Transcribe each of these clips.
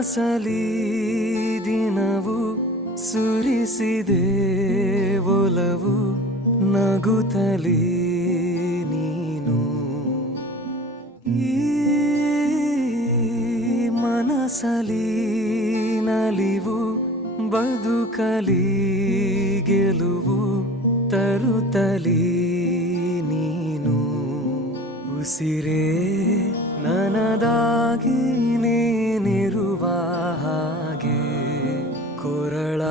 ಮನಸಲಿ ದಿನವು ಸುರಿಸಿದೆ ಒಲವು ನಗುತ್ತಲೇ ನೀನು ಈ ಮನಸಲಿ ನಲಿವು ಬದುಕಲಿ ಗೆಲುವು ತರುತ್ತಲೇ ನೀನು ಉಸಿರೇ ನನದಾಗಿ ನೀನಿರುವ ಹಾಗೆ ಕೊರಳ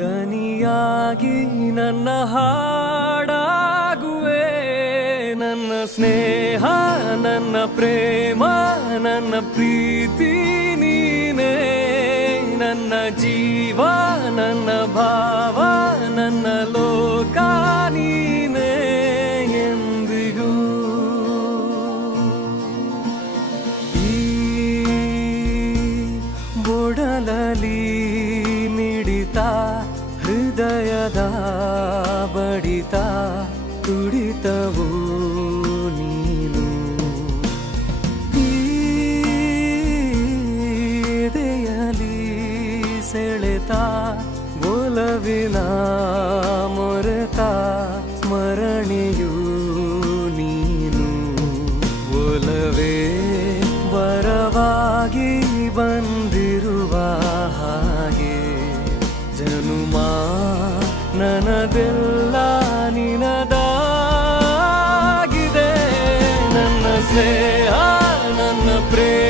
ದನಿಯಾಗಿ ನನ್ನ ಹಾಡಾಗುವೆ ನನ್ನ ಸ್ನೇಹ ನನ್ನ ಪ್ರೇಮ ನನ್ನ ಪ್ರೀತಿ ನೀನೇ ನನ್ನ ಜೀವ ನನ್ನ ಭಾವ ನನ್ನ ಲೋಕ ನೀನೇ ಎಂದಿಗೂ ಈ ಬೊಡಲಲಿ ಮಿಡಿತ ಹೃದಯದ ಬಡಿತ ತುಡಿತವು ನೀನು ಈ ಎದೆಯಲಿ ಸೆಳೆತ ಒಲವಿನ ಮೊರೆತ ಸ್ಮರಣೆಯು ನೀನು ಒಲವೇ ವರವಾಗಿ ಬಂದಿರುವ ಹಾಗೆ ಜನುಮ ನನದೆಲ್ಲ ನಿನದಾಗಿದೆ ನನ್ನ ಸ್ನೇಹ ನನ್ನ ಪ್ರೇಮ